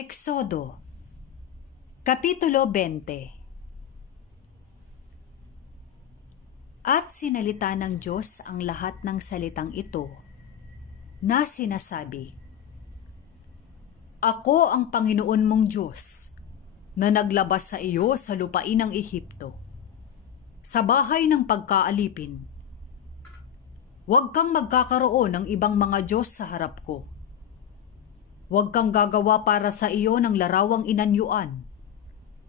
Eksodo, Kapitulo 20. At sinalita ng Diyos ang lahat ng salitang ito na sinasabi, Ako ang Panginoon mong Diyos na naglabas sa iyo sa lupain ng Ehipto, sa bahay ng pagkaalipin. Huwag kang magkakaroon ng ibang mga Diyos sa harap ko. Huwag kang gagawa para sa iyo ng larawang inanyuan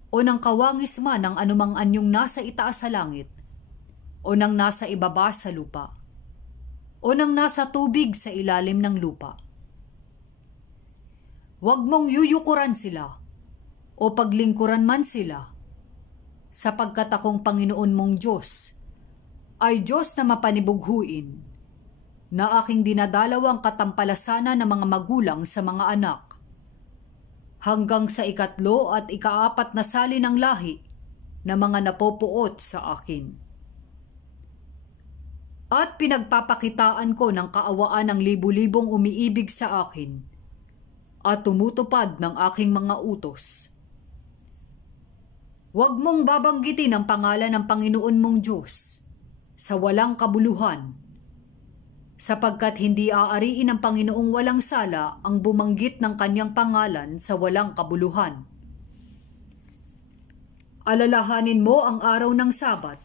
o ng kawangis man ng anumang anyong nasa itaas sa langit o ng nasa ibaba sa lupa o ng nasa tubig sa ilalim ng lupa. Huwag mong yuyukuran sila o paglingkuran man sila, sapagkat akong Panginoon mong Diyos ay Diyos na mapanibughuin, na aking dinadalawang katampalasana ng mga magulang sa mga anak, hanggang sa ikatlo at ikaapat na sali ng lahi na mga napopuot sa akin. At pinagpapakitaan ko ng kaawaan ng libu-libong umiibig sa akin at tumutupad ng aking mga utos. Huwag mong babanggitin ang pangalan ng Panginoon mong Diyos sa walang kabuluhan, sapagkat hindi aariin ng Panginoong walang sala ang bumanggit ng kanyang pangalan sa walang kabuluhan. Alalahanin mo ang araw ng Sabat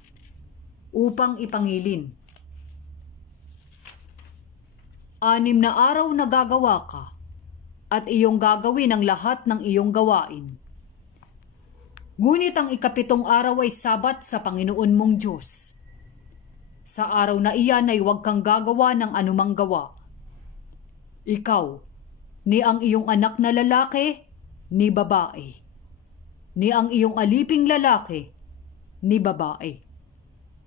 upang ipangilin. 6 na araw na gagawa ka at iyong gagawin ang lahat ng iyong gawain. Ngunit ang 7 araw ay Sabat sa Panginoon mong Diyos. Sa araw na iyan ay huwag kang gagawa ng anumang gawa. Ikaw, ni ang iyong anak na lalaki, ni babae, ni ang iyong aliping lalaki, ni babae,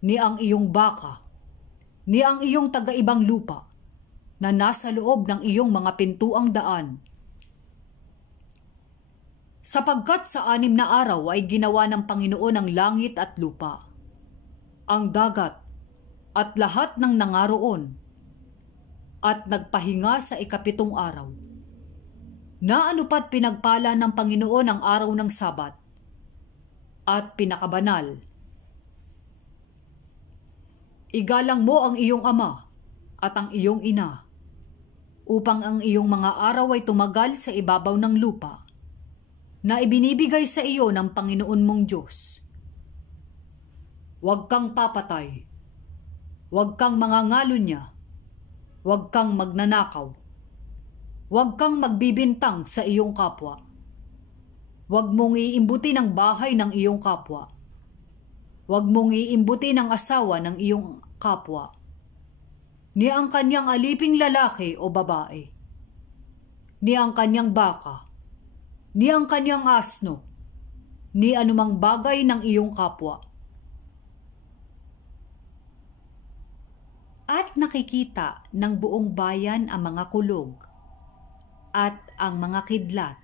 ni ang iyong baka, ni ang iyong taga-ibang lupa, na nasa loob ng iyong mga pintuang daan. Sapagkat sa 6 na araw ay ginawa ng Panginoon ang langit at lupa, ang dagat, at lahat ng nangaroon, at nagpahinga sa 7 araw. Naanupat pinagpala ng Panginoon ang araw ng Sabat, at pinakabanal. Igalang mo ang iyong ama at ang iyong ina, upang ang iyong mga araw ay tumagal sa ibabaw ng lupa, na ibinibigay sa iyo ng Panginoon mong Diyos. Huwag kang papatay. Huwag kang mangangalunya, huwag kang magnanakaw, huwag kang magbibintang sa iyong kapwa, huwag mong iimbuti ng bahay ng iyong kapwa, huwag mong iimbuti ng asawa ng iyong kapwa, ni ang kanyang aliping lalaki o babae, ni ang kanyang baka, ni ang kanyang asno, ni anumang bagay ng iyong kapwa. At nakikita ng buong bayan ang mga kulog, at ang mga kidlat,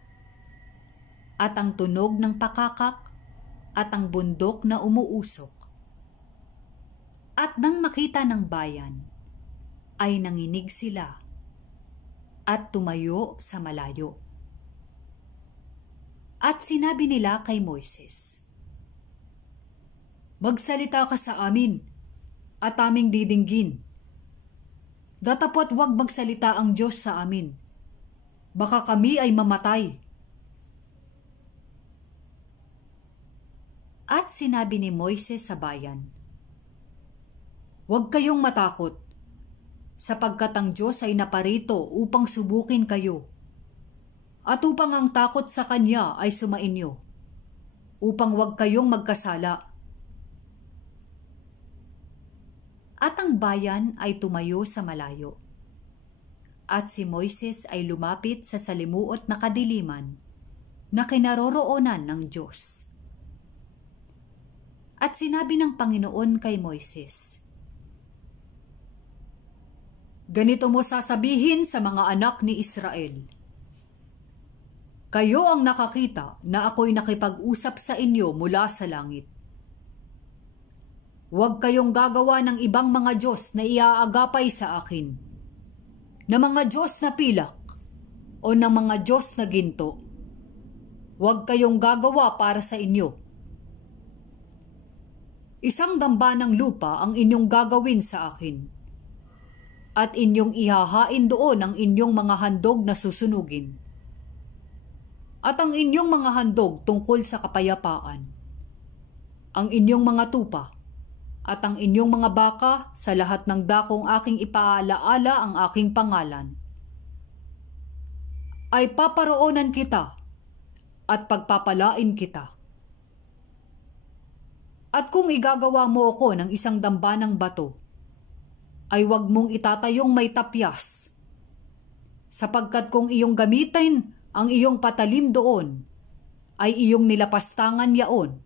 at ang tunog ng pakakak, at ang bundok na umuusok. At nang makita ng bayan, ay nanginig sila, at tumayo sa malayo. At sinabi nila kay Moises, Magsalita ka sa amin, at aming didinggin. Datapot huwag magsalita ang Diyos sa amin. Baka kami ay mamatay. At sinabi ni Moises sa bayan, Huwag kayong matakot, sapagkat ang Diyos ay naparito upang subukin kayo, at upang ang takot sa Kanya ay sumainyo, upang huwag kayong magkasala. At ang bayan ay tumayo sa malayo. At si Moises ay lumapit sa salimuot na kadiliman na kinaroroonan ng Diyos. At sinabi ng Panginoon kay Moises, Ganito mo sasabihin sa mga anak ni Israel, Kayo ang nakakita na ako'y nakipag-usap sa inyo mula sa langit. Huwag kayong gagawa ng ibang mga Diyos na iaagapay sa akin, na mga Diyos na pilak o ng mga Diyos na ginto huwag kayong gagawa para sa inyo. Isang damba ng lupa ang inyong gagawin sa akin, at inyong ihahain doon ang inyong mga handog na susunugin, at ang inyong mga handog tungkol sa kapayapaan, ang inyong mga tupa, at ang inyong mga baka sa lahat ng dakong aking ipaalaala ang aking pangalan, ay paparoonan kita at pagpapalain kita. At kung igagawa mo ako ng isang damba ng bato, ay huwag mong itatayong may tapyas, sapagkat kung iyong gamitin ang iyong patalim doon, ay iyong nilapastangan yaon.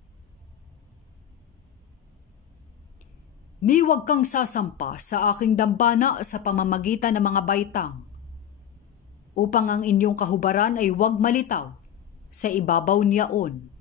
Ni huwag kang sasampa sa aking dambana sa pamamagitan ng mga baitang, upang ang inyong kahubaran ay huwag malitaw sa ibabaw niyaon.